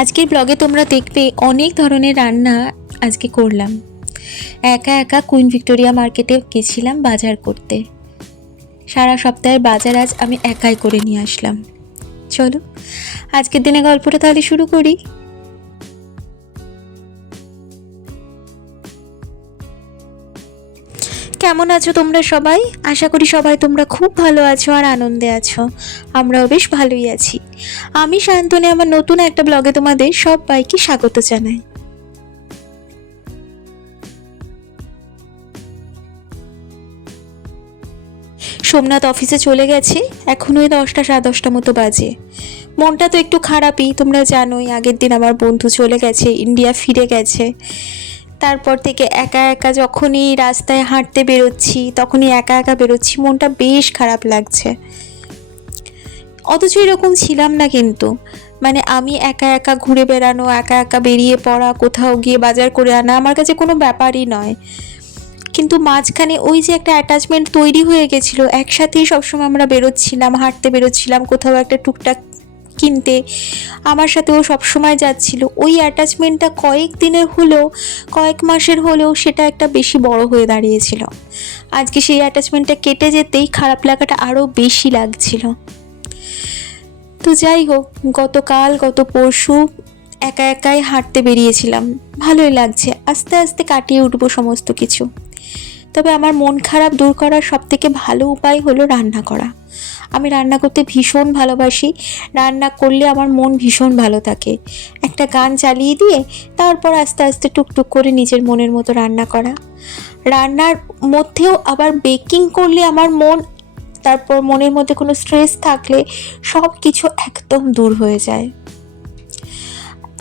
আজকের ব্লগে তোমরা দেখবে অনেক ধরনের রান্না আজকে করলাম। একা একা কুইন ভিক্টোরিয়া মার্কেটে গেছিলাম বাজার করতে। সারা সপ্তাহের বাজার আজ আমি একাই করে নিয়ে আসলাম। চলো, আজকের দিনে গল্পটা তাহলে শুরু করি। কেমন আছো তোমরা সবাই? আশা করি সবাই তোমরা খুব ভালো আছো আর আনন্দে আছো। আমরাও বেশ ভালোই আছি। আমি শান্তনে আমার নতুন একটা ব্লগে তোমাদের সবাইকে স্বাগত জানাই। সোমনাথ অফিসে চলে গেছে এখন ওই দশটা সাড়ে দশটা মতো বাজে। মনটা তো একটু খারাপই, তোমরা জানোই আগের দিন আমার বন্ধু চলে গেছে, ইন্ডিয়া ফিরে গেছে। তারপর থেকে একা একা যখনই রাস্তায় হাঁটতে বেরোচ্ছি, তখনই একা একা বেরোচ্ছি, মনটা বেশ খারাপ লাগছে। অথচ এরকম ছিলাম না কিন্তু। মানে আমি একা একা ঘুরে বেড়ানো, একা একা বেরিয়ে পড়া, কোথাও গিয়ে বাজার করে আনা, আমার কাছে কোনো ব্যাপারই নয়। কিন্তু মাঝখানে ওই যে একটা অ্যাটাচমেন্ট তৈরি হয়ে গেছিল, একসাথেই সবসময় আমরা বেরোচ্ছিলাম, হাঁটতে বেরোচ্ছিলাম, কোথাও একটা টুকটাক কিনতে। আমার সাথে ও সবসময় যাচ্ছিল। ওই অ্যাটাচমেন্টটা কয়েক দিনের হলেও, কয়েক মাসের হলেও সেটা একটা বেশি বড় হয়ে দাঁড়িয়েছিল। আজকে সেই অ্যাটাচমেন্টটা কেটে যেতেই খারাপ লাগাটা আরও বেশি লাগছিল। তো যাই হোক, গতকাল, গত পরশু একা একাই হাঁটতে বেরিয়েছিলাম। ভালোই লাগছে। আস্তে আস্তে কাটিয়ে উঠবো সমস্ত কিছু। তবে আমার মন খারাপ দূর করার সব থেকে ভালো উপায় হলো রান্না করা। আমি রান্না করতে ভীষণ ভালোবাসি। রান্না করলে আমার মন ভীষণ ভালো থাকে। একটা গান চালিয়ে দিয়ে তারপর আস্তে আস্তে টুকটুক করে নিজের মনের মতো রান্না করা। রান্নার মধ্যেও আবার বেকিং করলে আমার মন, তারপর মনের মধ্যে কোনো স্ট্রেস থাকলে সব কিছু একদম দূর হয়ে যায়।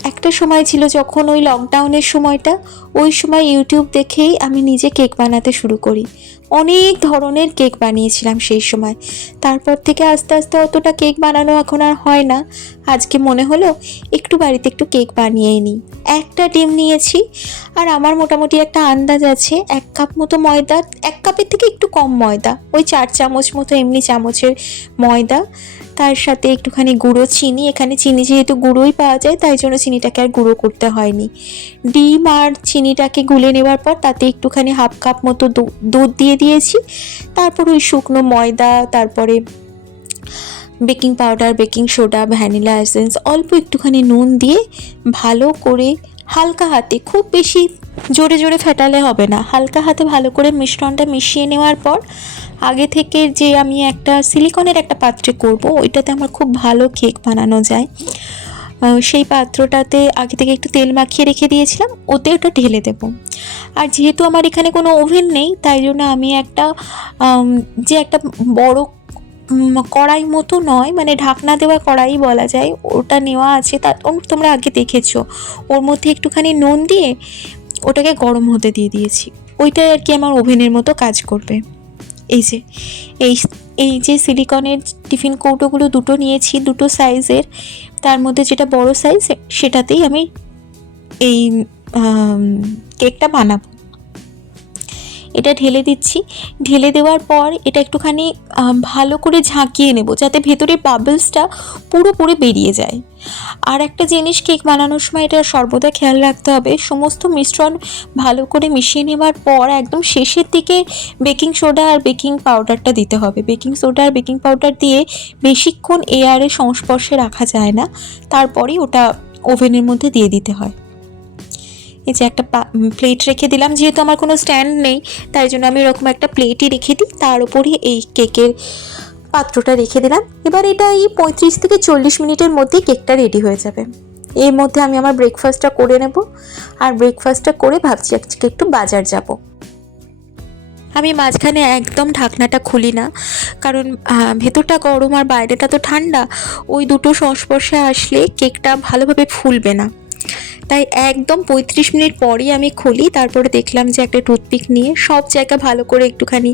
একটা সময় ছিল যখন ওই লকডাউনের সময়টা, ওই সময় ইউটিউব দেখেই আমি নিজে কেক বানাতে শুরু করি। অনেক ধরনের কেক বানিয়েছিলাম সেই সময়। তারপর থেকে আস্তে আস্তে অতটা কেক বানানো এখন আর হয় না। আজকে মনে হলো একটু বাড়িতে একটু কেক বানিয়ে নিই একটা ডিম নিয়েছি, আর আমার মোটামুটি একটা আন্দাজ আছে, এক কাপ মতো ময়দা, এক কাপের থেকে একটু কম ময়দা, ওই চার চামচ মতো এমনি চামচের ময়দা, তার সাথে একটুখানি গুঁড়ো চিনি, এখানে চিনি যেহেতু গুঁড়োই পাওয়া যায়, তাই জন্য চিনিটাকে আর গুঁড়ো করতে হয়নি। ডিম আর চিনিটাকে গুলে নেওয়ার পর তাতে একটুখানি হাফ কাপ মতো দুধ দিয়ে দিয়েছি, তারপর ওই শুকনো ময়দা, তারপরে baking powder, baking soda, vanilla essence অল্প একটুখানি নুন দিয়ে ভালো করে হালকা হাতে খুব বেশি জোরে জোরে ফেটালে হবে না। হালকা হাতে ভালো করে মিশ্রণটা মিশিয়ে নেওয়ার পর আগে থেকে যে আমি একটা সিলিকনের একটা পাত্রে করব, ওইটাতে আমার খুব ভালো কেক বানানো যায়। সেই পাত্রটাতে আগে থেকে একটু তেল মাখিয়ে রেখে দিয়েছিলাম, ওতে ওটা ঢেলে দেব। আর যেহেতু আমার এখানে কোনো ওভেন নেই, তাই জন্য আমি একটা যে একটা বড় কড়াই মতো নয় মানে ঢাকনা দেওয়া কড়াই বলা যায়, ওটা নেওয়া আছে, তা তোমরা আগে দেখেছ। ওর মধ্যে একটুখানি নুন দিয়ে ওটাকে গরম হতে দিয়ে দিয়েছি। ওইটাই আর কি আমার ওভেনের মতো কাজ করবে। এই যে, এই এই যে সিলিকনের টিফিন কৌটোগুলো দুটো নিয়েছি, দুটো সাইজের, তার মধ্যে যেটা বড় সাইজ, সেটাতেই আমি এই কেকটা বানাবো। এটা ঢেলে দিচ্ছি। ঢেলে দেওয়ার পর এটা একটুখানি ভালো করে ঝাঁকিয়ে নেব যাতে ভেতরে বাবলসটা পুরোপুরি বেরিয়ে যায়। আর একটা জিনিস কেক বানানোর সময় এটা সর্বদা খেয়াল রাখতে হবে, সমস্ত মিশ্রণ ভালো করে মিশিয়ে নেওয়ার পর একদম শেষের দিকে বেকিং সোডা আর বেকিং পাউডারটা দিতে হবে। বেকিং সোডা আর বেকিং পাউডার দিয়ে বেশিক্ষণ এয়ারের সংস্পর্শে রাখা যায় না, তারপরেই ওটা ওভেনের মধ্যে দিয়ে দিতে হয়। এই যে একটা প্লেট রেখে দিলাম। যেহেতু আমার কোনো স্ট্যান্ড নেই, তাই জন্য আমি এরকম একটা প্লেটই রেখে দিই। তার উপরে এই কেকের পাত্রটা রেখে দিলাম। এবার এটা এই পঁয়ত্রিশ থেকে চল্লিশ মিনিটের মধ্যেই কেকটা রেডি হয়ে যাবে। এর মধ্যে আমি আমার ব্রেকফাস্টটা করে নেব। আর ব্রেকফাস্টটা করে ভাবছি আজকে একটু বাজার যাব। আমি মাঝখানে একদম ঢাকনাটা খুলি না। কারণ ভেতরটা গরম আর বাইরেটা তো ঠান্ডা। ওই দুটো সংস্পর্শে আসলে কেকটা ভালোভাবে ফুলবে না। তাই একদম পঁয়ত্রিশ মিনিট পরই আমি খুলি, তারপরে দেখলাম যে একটা টুথপিক নিয়ে সব জায়গা ভালো করে একটুখানি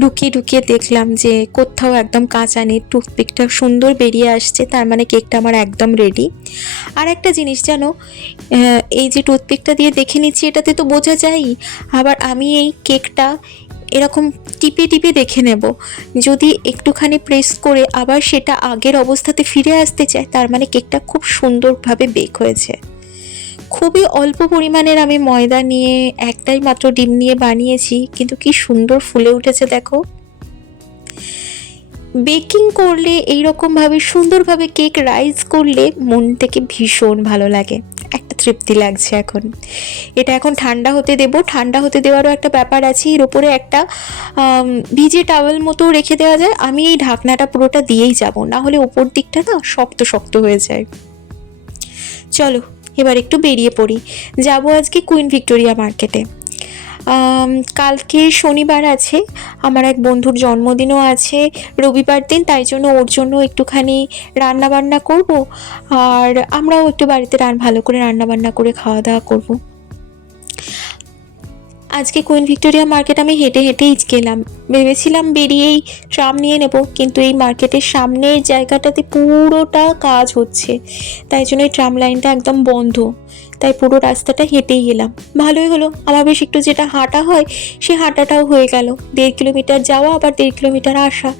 ঢুকিয়ে ঢুকিয়ে দেখলাম যে কোথাও একদম কাঁচা নেই, টুথপিকটা সুন্দর বেরিয়ে আসছে, তার মানে কেকটা আমার একদম রেডি আর একটা জিনিস জানো এই যে টুথপিকটা দিয়ে দেখে নিচ্ছি, এটাতে তো বোঝা যায়, আবার আমি এই কেকটা এরকম টিপে টিপে দেখে নেব। যদি একটুখানি প্রেস করে আবার সেটা আগের অবস্থাতে ফিরে আসতে চায়, তার মানে কেকটা খুব সুন্দরভাবে বেক হয়েছে। খুবই অল্প পরিমাণের আমি ময়দা নিয়ে একটাই মাত্র ডিম নিয়ে বানিয়েছি, কিন্তু কি সুন্দর ফুলে উঠেছে দেখো। বেকিং করলে এইরকমভাবে, সুন্দরভাবে কেক রাইজ করলে মন থেকে ভীষণ ভালো লাগে। একটা তৃপ্তি লাগছে এখন। এটা এখন ঠান্ডা হতে দেব। ঠান্ডা হতে দেওয়ারও একটা ব্যাপার আছে। এর উপরে একটা ভিজে টাওয়েল মতো রেখে দেওয়া যায়। আমি এই ঢাকনাটা পুরোটা দিয়েই যাব। না হলে ওপর দিকটা না শক্ত শক্ত হয়ে যায়। চলো। এবার একটু বেরিয়ে পড়ি। যাব আজকে কুইন ভিক্টোরিয়া মার্কেটে কালকে শনিবার আছে, আমার এক বন্ধুর জন্মদিনও আছে, রবিবার দিন, তাই জন্য ওর জন্য একটুখানি রান্নাবান্না করব, আর আমরাও একটু বাড়িতে রান, ভালো করে রান্নাবান্না করে খাওয়া দাওয়া করব। আজকে কুইন ভিক্টোরিয়া মার্কেট আমি হেঁটে হেঁটেই গেলাম। ভেবেছিলাম বেরিয়েই ট্রাম নিয়ে নেব, কিন্তু এই মার্কেটের সামনের জায়গাটাতে পুরোটা কাজ হচ্ছে। তাই জন্য এই ট্রাম লাইনটা একদম বন্ধ। তাই পুরো রাস্তাটা হেঁটেই গেলাম। ভালোই হলো। আমার বেশ একটু যেটা হাঁটা হয়, সে হাঁটাটাও হয়ে গেল। দেড় কিলোমিটার যাওয়া, আবার দেড় কিলোমিটার আসা।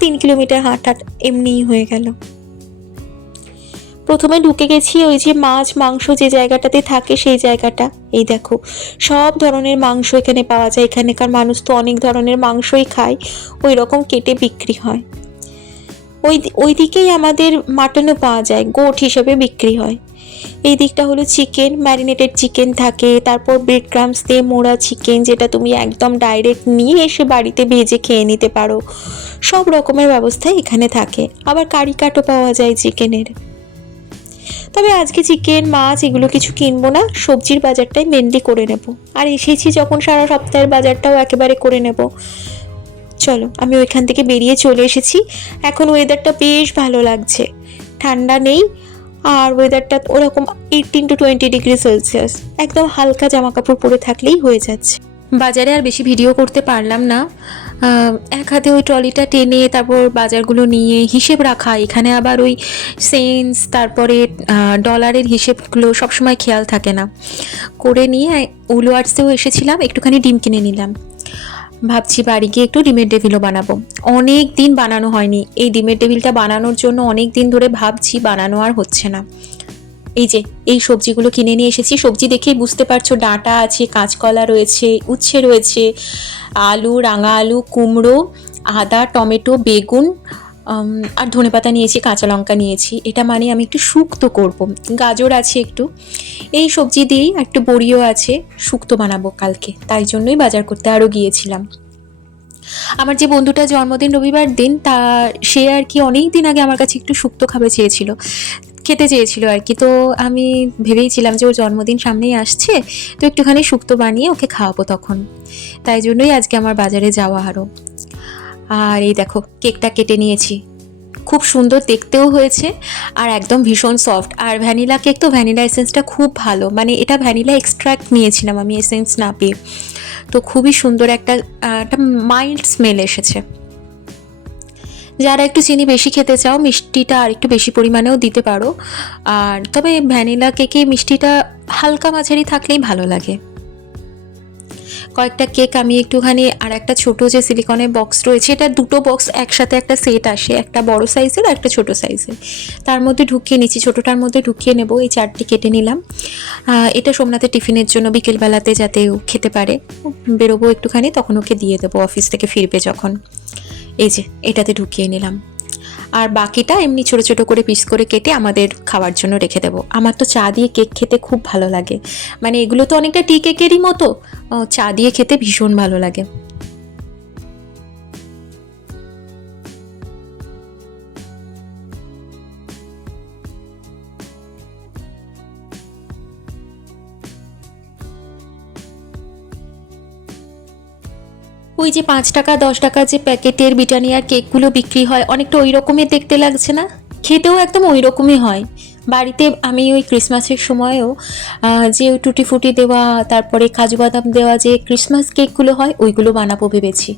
তিন কিলোমিটার হাঁটা এমনিই হয়ে গেল। প্রথমে ঢুকে গেছি ওই যে মাছ, মাংস যে জায়গাটাতে থাকে সেই জায়গাটা। এই দেখো, সব ধরনের মাংস এখানে পাওয়া যায়। এখানেকার মানুষ তো অনেক ধরনের মাংসই খায় ওই রকম কেটে বিক্রি হয়। ওই ওই দিকেই আমাদের মাটনও পাওয়া যায়, গোট হিসেবে বিক্রি হয়। এই দিকটা হলো চিকেন, ম্যারিনেটেড চিকেন থাকে, তারপর ব্রেড ক্রামস দিয়ে মোড়া চিকেন যেটা তুমি একদম ডাইরেক্ট নিয়ে এসে বাড়িতে ভেজে খেয়ে নিতে পারো। সব রকমের ব্যবস্থা এখানে থাকে। আবার কারি কাটও পাওয়া যায় চিকেনের। তবে আজকে চিকেন, মাছ এগুলো কিছু কিনবো না, সবজির বাজারটাই মেনলি করে নেব। আর এসেছি যখন সারা সপ্তাহের বাজারটাও একেবারে করে নেব। চলো, আমি ওইখান থেকে বেরিয়ে চলে এসেছি। এখন ওয়েদারটা বেশ ভালো লাগছে। ঠান্ডা নেই, আর ওয়েদারটা ওরকম eighteen to twenty degree Celsius একদম হালকা জামা কাপড় পরে থাকলেই হয়ে যাচ্ছে। বাজারে আর বেশি ভিডিও করতে পারলাম না। এক হাতে ওই ট্রলিটা টেনে তারপর বাজারগুলো নিয়ে হিসেব রাখা, এখানে আবার ওই সেন্স তারপরে ডলারের হিসেবগুলো সবসময় খেয়াল থাকে না। করে নিয়ে উলওয়ার্সেও এসেছিলাম, একটুখানি ডিম কিনে নিলাম। ভাবছি বাড়ি গিয়ে একটু ডিমের ডেভিলও বানাবো। অনেক দিন বানানো হয়নি। এই ডিমের ডেভিলটা বানানোর জন্য অনেক দিন ধরে ভাবছি, বানানো আর হচ্ছে না। এই যে, এই সবজিগুলো কিনে নিয়ে এসেছি। সবজি দেখেই বুঝতে পারছ, ডাঁটা আছে, কাঁচকলা রয়েছে, উচ্ছে রয়েছে, আলু, রাঙা আলু, কুমড়ো, আদা, টমেটো, বেগুন আর ধনেপাতা নিয়েছি, কাঁচা লঙ্কা নিয়েছি। এটা মানে আমি একটু শুক্তো করব। গাজর আছে একটু। এই সবজি দিয়েই একটু বড়িও আছে, শুক্তো বানাবো কালকে। তাই জন্যই বাজার করতে আরও গিয়েছিলাম। আমার যে বন্ধুটা জন্মদিন রবিবার দিন, তা সে আর কি অনেক দিন আগে আমার কাছে একটু শুক্তো খাবে চেয়েছিল। খেতে চেয়েছিল আর কি। তো আমি ভেবেইছিলাম যে ওর জন্মদিন সামনেই আসছে, তো একটুখানি শুক্তো বানিয়ে ওকে খাওয়াবো তখন। তাই জন্যই আজকে আমার বাজারে যাওয়া আরও আর এই দেখো, কেকটা কেটে নিয়েছি। খুব সুন্দর দেখতেও হয়েছে আর একদম ভীষণ সফট। আর ভ্যানিলা কেক তো ভ্যানিলা এসেন্সটা খুব ভালো। মানে এটা ভ্যানিলা এক্সট্র্যাক্ট নিয়েছিলাম আমি এসেন্স না পেয়ে। তো খুবই সুন্দর একটা একটা মাইল্ড স্মেল এসেছে। যারা একটু চিনি বেশি খেতে চাও, মিষ্টিটা আর একটু বেশি পরিমাণেও দিতে পারো। আর তবে ভ্যানিলা কেকে মিষ্টিটা হালকা মাঝারি থাকলেই ভালো লাগে। কয়েকটা কেক আমি একটুখানি আর একটা ছোট যে সিলিকনের বক্স রয়েছে, এটা দুটো বক্স একসাথে একটা সেট আসে, একটা বড় সাইজের আর একটা ছোট সাইজের তার মধ্যে ঢুকিয়ে নিচ্ছি, ছোটোটার মধ্যে ঢুকিয়ে নেব, এই চারটি কেটে নিলাম। এটা সোমনাথের টিফিনের জন্য বিকেলবেলাতে যাতে খেতে পারে। বেরোবো একটুখানি, তখন ওকে দিয়ে দেবো অফিস থেকে ফিরবে যখন। এই যে, এটাতে ঢুকিয়ে নিলাম। আর বাকিটা এমনি ছোট ছোট করে পিস করে কেটে আমাদের খাওয়ার জন্য রেখে দেবো। আমার তো চা দিয়ে কেক খেতে খুব ভালো লাগে। মানে এগুলো তো অনেকটা টি কেকেরই মতো চা দিয়ে খেতে ভীষণ ভালো লাগে। ওই যে পাঁচ টাকা, দশ টাকা যে প্যাকেটের ব্রিটানিয়ার কেকগুলো বিক্রি হয়, অনেকটা ওই রকমের দেখতে লাগছে না? খেতেও একদম ওই রকমই হয়। বাড়িতে আমি ওই ক্রিসমাসের সময়ও যে টুটি ফুটি দেওয়া, তারপরে কাজু বাদাম দেওয়া যে ক্রিসমাস কেকগুলো হয়, ওইগুলো বানাবো ভেবেছি।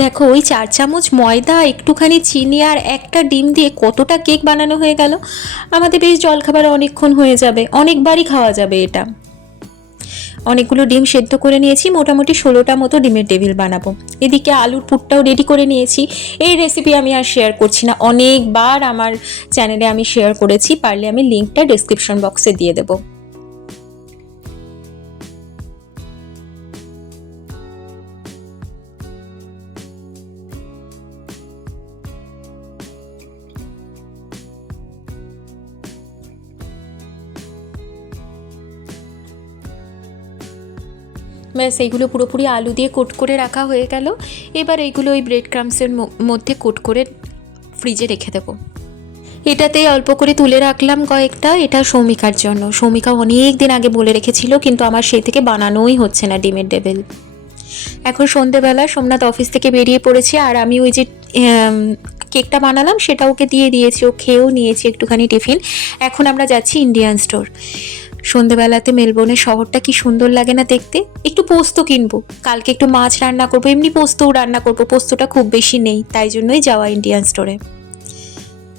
দেখো, ওই চার চামচ ময়দা, একটুখানি চিনি আর একটা ডিম দিয়ে কতটা কেক বানানো হয়ে গেল, আমাদের বেশ জলখাবার অনেকক্ষণ হয়ে যাবে, অনেকবারই খাওয়া যাবে এটা। অনেকগুলো ডিম সেদ্ধ করে নিয়েছি, মোটামুটি ষোলোটা মতো ডিমের টেবিল বানাবো। এদিকে আলুর পুরটাও রেডি করে নিয়েছি। এই রেসিপি আমি আর শেয়ার করছি না। অনেকবার আমার চ্যানেলে আমি শেয়ার করেছি, পারলে আমি লিঙ্কটা ডিসক্রিপশন বক্সে দিয়ে দেবো। ব্যাস এইগুলো পুরোপুরি আলু দিয়ে কোট করে রাখা হয়ে গেল। এবার এইগুলো ওই ব্রেড ক্রামসের মধ্যে কোট করে ফ্রিজে রেখে দেবো। এটাতেই অল্প করে তুলে রাখলাম কয়েকটা। এটা সৌমিকার জন্য। সৌমিকা অনেক দিন আগে বলে রেখেছিল, কিন্তু আমার সেই থেকে বানানোই হচ্ছে না ডিমের ডেবেল এখন সন্ধেবেলা, সোমনাথ অফিস থেকে বেরিয়ে পড়েছে, আর আমি ওই যে কেকটা বানালাম, সেটা ওকে দিয়ে দিয়েছি। ও খেয়েও নিয়েছি একটুখানি টিফিন। এখন আমরা যাচ্ছি ইন্ডিয়ান স্টোর সন্ধেবেলাতে মেলবোর্নের শহরটা কি সুন্দর লাগে না দেখতে? একটু পোস্ত কিনবো। কালকে একটু মাছ রান্না করব। এমনি পোস্তও রান্না করব। পোস্তটা খুব বেশি নেই, তাই জন্যই যাওয়া ইন্ডিয়ান স্টোরে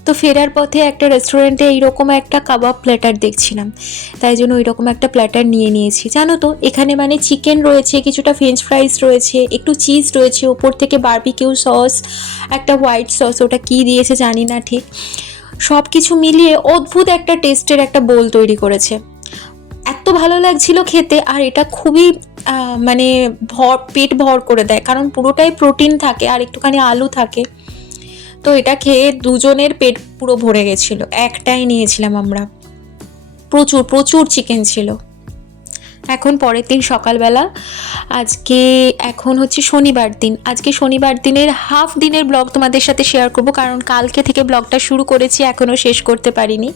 তো ফেরার পথে একটা রেস্টুরেন্টে এইরকম একটা কাবাব প্ল্যাটার দেখছিলাম। তাই জন্য ওই রকম একটা প্ল্যাটার নিয়ে নিয়েছি। জানো তো, এখানে মানে চিকেন রয়েছে, কিছুটা ফ্রেঞ্চ ফ্রাইস রয়েছে, একটু চিজ রয়েছে, ওপর থেকে বারবিকিউ সস একটা হোয়াইট সস ওটা কি দিয়েছে জানি না ঠিক। সব কিছু মিলিয়ে অদ্ভুত একটা টেস্টের একটা বোল তৈরি করেছে। এত ভালো লাগছিল খেতে আর এটা খুবই মানে ভর, পেট ভর করে দেয়। কারণ পুরোটাই প্রোটিন থাকে আর একটুখানি আলু থাকে। তো এটা খেয়ে দুজনের পেট পুরো ভরে গেছিল। একটাই নিয়েছিলাম আমরা। প্রচুর প্রচুর চিকেন ছিল। এখন পরের দিন সকালবেলা, আজকে এখন হচ্ছে শনিবার দিন। আজকে শনিবার দিনের হাফ দিনের ব্লগ তোমাদের সাথে শেয়ার করব, কারণ কালকে থেকে ব্লগটা শুরু করেছি, এখনও শেষ করতে পারিনি।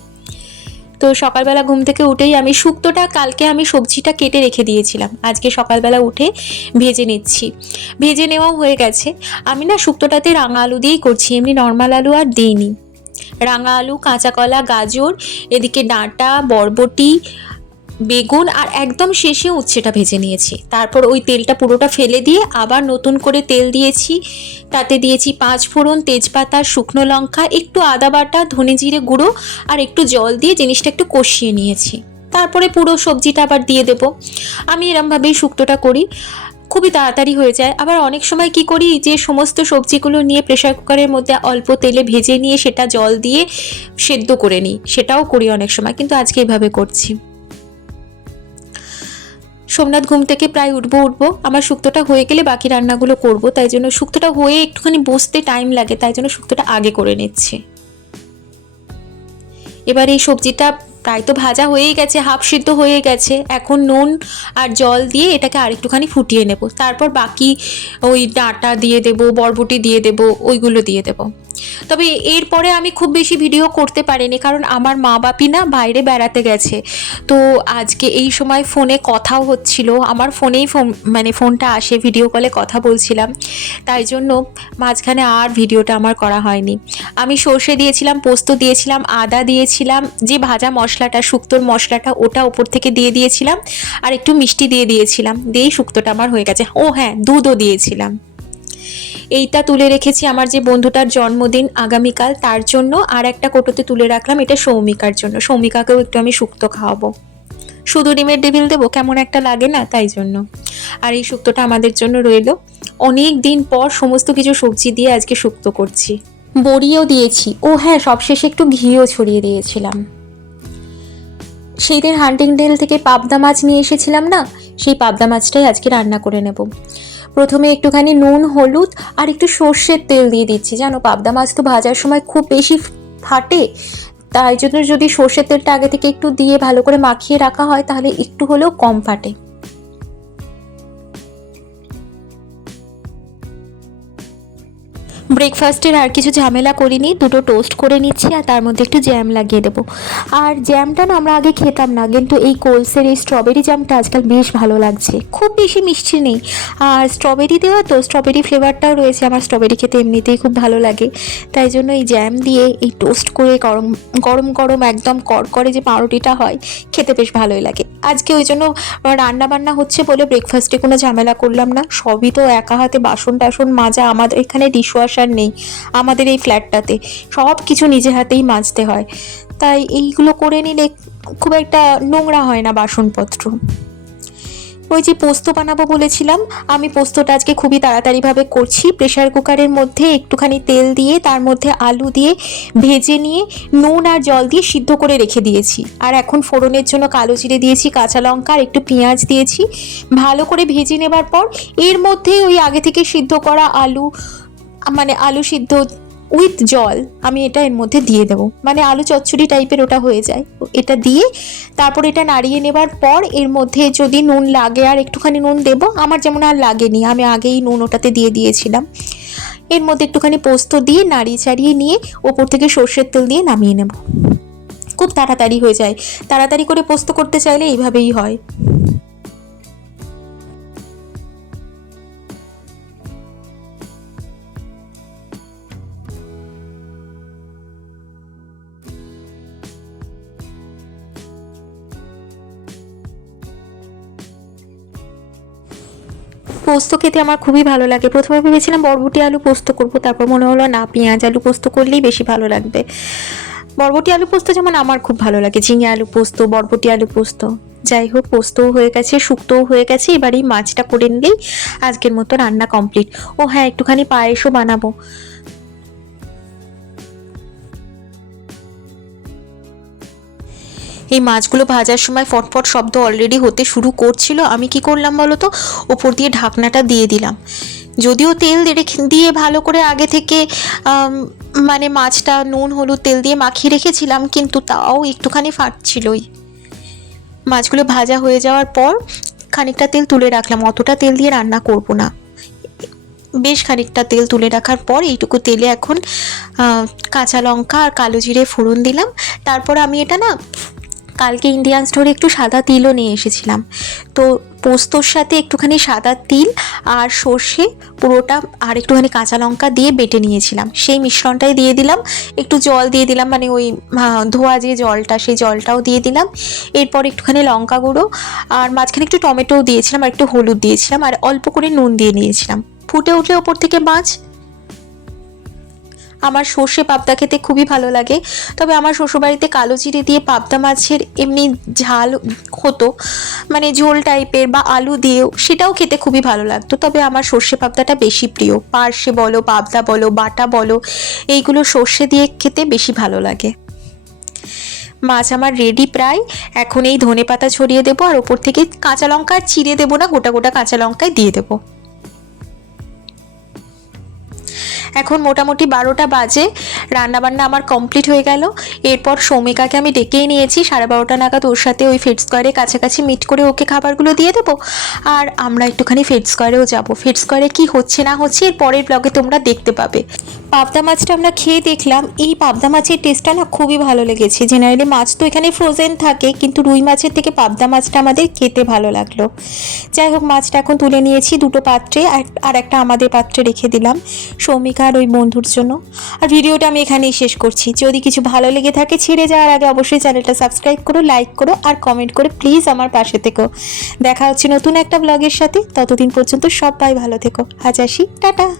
তো সকালবেলা ঘুম থেকে উঠেই আমি শুক্তোটা, কালকে আমি সবজিটা কেটে রেখে দিয়েছিলাম। আজকে সকালবেলা উঠে ভেজে নিচ্ছি। ভেজে নেওয়াও হয়ে গেছে। আমি না শুক্তোটাতে রাঙা আলু দিয়েই করছি, এমনি নর্মাল আলু আর দিইনি। রাঙা আলু, কাঁচা কলা, গাজর, এদিকে ডাঁটা, বরবটি বেগুন আর একদম শেষে উচ্ছেটা ভেজে নিয়েছি। তারপর ওই তেলটা পুরোটা ফেলে দিয়ে আবার নতুন করে তেল দিয়েছি। তাতে দিয়েছি পাঁচ ফোড়ন তেজপাতা, শুকনো লঙ্কা, একটু আদা বাটা, ধনে জিরে গুঁড়ো আর একটু জল দিয়ে জিনিসটা একটু কষিয়ে নিয়েছি। তারপরে পুরো সবজিটা আবার দিয়ে দেব। আমি এরমভাবেই শুক্তোটা করি। খুবই তাড়াতাড়ি হয়ে যায়। আবার অনেক সময় কি করি, যে সমস্ত সবজিগুলো নিয়ে প্রেশার কুকারের মধ্যে অল্প তেলে ভেজে নিয়ে সেটা জল দিয়ে সেদ্ধ করে নিই। সেটাও করি অনেক সময়, কিন্তু আজকে এভাবে করছি। সোমনাথ ঘুম থেকে প্রায় উঠবো উঠবো। আমার শুক্তোটা হয়ে গেলে বাকি রান্নাগুলো করব, তাই জন্য শুক্তোটা হয়ে একটুখানি বসতে টাইম লাগে, তাই জন্য শুক্তোটা আগে করে নিচ্ছি। এবার এই সবজিটা প্রায় তো ভাজা হয়েই গেছে, হাফ সিদ্ধ হয়ে গেছে। এখন নুন আর জল দিয়ে এটাকে আরেকটুখানি ফুটিয়ে নেব। তারপর বাকি ওই ডাঁটা দিয়ে দেব, বরবটি দিয়ে দেব, ওইগুলো দিয়ে দেব। তবে এরপরে আমি খুব বেশি ভিডিও করতে পারিনি, কারণ আমার মা বাপি না বাইরে বেড়াতে গেছে। তো আজকে এই সময় ফোনে কথাও হচ্ছিল, আমার ফোনেই ফোন মানে ফোনটা আসে, ভিডিও কলে কথা বলছিলাম। তাই জন্য মাঝখানে আর ভিডিওটা আমার করা হয়নি। আমি সর্ষে দিয়েছিলাম, পোস্ত দিয়েছিলাম, আদা দিয়েছিলাম, যে ভাজা মশলাটা, শুক্তোর মশলাটা, ওটা ওপর থেকে দিয়ে দিয়েছিলাম আর একটু মিষ্টি দিয়ে দিয়েছিলাম। দিয়েই শুক্তোটা আমার হয়ে গেছে। ও হ্যাঁ দুধও দিয়েছিলাম। এইটা তুলে রেখেছি আমার যে বন্ধুটার জন্মদিন আগামীকাল, তার জন্য আর একটা কোটোতে তুলে রাখলাম, এটা সৌমিকার জন্য। সৌমিকাকেও একটু আমি শুক্তো খাওয়াবো। শুধু ডিমের ডেবিল দেবো, কেমন একটা লাগে না, তাই জন্য। আর এই শুক্তোটা আমাদের জন্য রইল। অনেক দিন পর সমস্ত কিছু সবজি দিয়ে আজকে শুক্তো করছি। বড়িও দিয়েছি। ও হ্যাঁ সবশেষে একটু ঘিও ছড়িয়ে দিয়েছিলাম। সেই দিন হান্টিং ডেল থেকে পাবদা মাছ নিয়ে এসেছিলাম না, সেই পাবদা মাছটাই আজকে রান্না করে নেব। প্রথমে একটুখানি নুন, হলুদ আর একটু সর্ষের তেল দিয়ে দিচ্ছি। জানো, পাবদা মাছ তো ভাজার সময় খুব বেশি ফাটে, তাই জন্য যদি সর্ষের তেলটা আগে থেকে একটু দিয়ে ভালো করে মাখিয়ে রাখা হয়, তাহলে একটু হলেও কম ফাটে। ব্রেকফাস্টের আর কিছু ঝামেলা করিনি, দুটো টোস্ট করে নিচ্ছি আর তার মধ্যে একটু জ্যাম লাগিয়ে দেবো। আর জ্যামটা না আমরা আগে খেতাম না, কিন্তু এই কোলসের এই স্ট্রবেরি জ্যামটা আজকাল বেশ ভালো লাগছে। খুব বেশি মিষ্টি নেই। আর স্ট্রবেরি দেওয়া তো স্ট্রবেরি ফ্লেভারটাও রয়েছে, আমার স্ট্রবেরি খেতে এমনিতেই খুব ভালো লাগে। তাই জন্য এই জ্যাম দিয়ে এই টোস্ট করে গরম গরম গরম একদম কড়কড়ে যে পাউরুটিটা হয়, খেতে বেশ ভালোই লাগে। আজকে ওই জন্য রান্না বান্না হচ্ছে বলে ব্রেকফাস্টে কোনো ঝামেলা করলাম না। সবই তো একা হাতে বাসন টাসন মাজা, আমাদের এখানে ডিশওয়াশার নেই আমাদের এই ফ্ল্যাটটাতে। সব কিছু নিজে হাতেই মাজতে হয়। তাই এইগুলো করে নিলে খুব একটা নোংরা হয় না বাসনপত্র। ওই যে পোস্ত বানাবো বলেছিলাম, আমি পোস্তটা আজকে খুবই তাড়াতাড়িভাবে করছি। প্রেশার কুকারের মধ্যে একটুখানি তেল দিয়ে, তার মধ্যে আলু দিয়ে ভেজে নিয়ে, নুন আর জল দিয়ে সিদ্ধ করে রেখে দিয়েছি। আর এখন ফোড়নের জন্য কালো জিরে দিয়েছি, কাঁচা লঙ্কা, আর একটু পেঁয়াজ দিয়েছি। ভালো করে ভেজে নেবার পর, এর মধ্যে ওই আগে থেকে সিদ্ধ করা আলু মানে আলু সিদ্ধ উইথ জল, আমি এটা এর মধ্যে দিয়ে দেবো। মানে আলু চচ্চড়ি টাইপের ওটা হয়ে যায়। এটা দিয়ে তারপর এটা নাড়িয়ে নেবার পর এর মধ্যে যদি নুন লাগে আর একটুখানি নুন দেবো, আমার যেমন আর লাগেনি, আমি আগেই নুন ওটাতে দিয়ে দিয়েছিলাম। এর মধ্যে একটুখানি পোস্ত দিয়ে নাড়িয়ে চাড়িয়ে নিয়ে ওপর থেকে সর্ষের তেল দিয়ে নামিয়ে নেব। খুব তাড়াতাড়ি হয়ে যায়। তাড়াতাড়ি করে পোস্ত করতে চাইলে এইভাবেই হয়। পোস্ত খেতে আমার খুবই ভালো লাগে। প্রথমে ভেবেছিলাম বরবটি আলু পোস্ত করব, তারপর মনে হলো না, পেঁয়াজ আলু পোস্ত করলেই বেশি ভালো লাগবে। বরবটি আলু পোস্ত যেমন আমার খুব ভালো লাগে, ঝিঙে আলু পোস্ত, বরবটি আলু পোস্ত। যাই হোক, পোস্তও হয়ে গেছে, শুক্তও হয়ে গেছে এবার এই মাছটা করে নিলেই আজকের মতো রান্না কমপ্লিট। ও হ্যাঁ একটুখানি পায়েসও বানাবো। এই মাছগুলো ভাজার সময় ফটফট শব্দ অলরেডি হতে শুরু করছিল। আমি কি করলাম বলো তো? ওপর দিয়ে ঢাকনাটা দিয়ে দিলাম। যদিও তেল দিয়ে ভালো করে আগে থেকে মানে মাছটা নুন, হলুদ তেল দিয়ে মাখিয়ে রেখেছিলাম, কিন্তু তাও একটুখানি ফাটছিলই মাছগুলো ভাজা হয়ে যাওয়ার পর খানিকটা তেল তুলে রাখলাম। অতটা তেল দিয়ে রান্না করব না। বেশ খানিকটা তেল তুলে রাখার পর এইটুকু তেলে এখন কাঁচা লঙ্কা আর কালো জিরে ফোড়ন দিলাম। তারপর আমি এটা না কালকে ইন্ডিয়ান স্টোরে একটু সাদা তিলও নিয়ে এসেছিলাম। তো পোস্তর সাথে একটুখানি সাদা তিল আর সর্ষে পুরোটা আর একটুখানি কাঁচা লঙ্কা দিয়ে বেটে নিয়েছিলাম। সেই মিশ্রণটাই দিয়ে দিলাম। একটু জল দিয়ে দিলাম মানে ওই ধোয়া যে জলটা, সেই জলটাও দিয়ে দিলাম। এরপর একটুখানি লঙ্কা গুঁড়ো আর মাঝখানে একটু টমেটোও দিয়েছিলাম আর একটু হলুদ দিয়েছিলাম আর অল্প করে নুন দিয়ে নিয়েছিলাম। ফুটে উঠলে ওপর থেকে মাছ আমার সর্ষে পাবদা খেতে খুবই ভালো লাগে। তবে আমার শ্বশুরবাড়িতে কালো জিরে দিয়ে পাবদা মাছের এমনি ঝাল হতো মানে ঝোল টাইপের বা আলু দিয়েও সেটাও খেতে খুবই ভালো লাগতো। তবে আমার সর্ষে পাবদাটা বেশি প্রিয়। পার্শে বলো, পাবদা বলো, বাটা বলো, এইগুলো সর্ষে দিয়ে খেতে বেশি ভালো লাগে। মাছ আমার রেডি প্রায়। এখন এই ধনে পাতা ছড়িয়ে দেবো আর ওপর থেকে কাঁচা লঙ্কা চিড়ে দেবো না, গোটা গোটা কাঁচা লঙ্কায় দিয়ে দেবো। এখন মোটামুটি বারোটা বাজে। রান্নাবান্না আমার কমপ্লিট হয়ে গেল। এরপর সৌমিকাকে আমি ডেকেই নিয়েছি। সাড়ে বারোটা নাগাদ ওর সাথে ওই ফেড স্কোয়ারে কাছাকাছি মিট করে ওকে খাবারগুলো দিয়ে দেবো। আর আমরা একটুখানি ফেড স্কোয়ারেও যাব। ফেড স্কোয়ারে কী হচ্ছে না হচ্ছে এর পরের ব্লগে তোমরা দেখতে পাবে। পাবদা মাছটা আমরা খেয়ে দেখলাম। এই পাবদা মাছের টেস্টটা না খুবই ভালো লেগেছে। জেনারেলি মাছ তো এখানে ফ্রোজেন থাকে, কিন্তু রুই মাছের থেকে পাবদা মাছটা আমাদের খেতে ভালো লাগল। যাই হোক, মাছটা এখন তুলে নিয়েছি দুটো পাত্রে। আর- আর একটা আমাদের পাত্রে রেখে দিলাম। সৌমিকা আর ওই বন্ধুর জন্য। আর ভিডিওটা আমি এখানেই শেষ করছি। যদি কিছু ভালো লেগে থাকে, ছেড়ে যাওয়ার আগে অবশ্যই চ্যানেলটা সাবস্ক্রাইব করো লাইক করো আর কমেন্ট করে প্লিজ আমার পাশে থেকো। দেখা হচ্ছে নতুন একটা ব্লগের সাথে। ততদিন পর্যন্ত সবাই ভালো থেকো। আজ আসি। টাটা!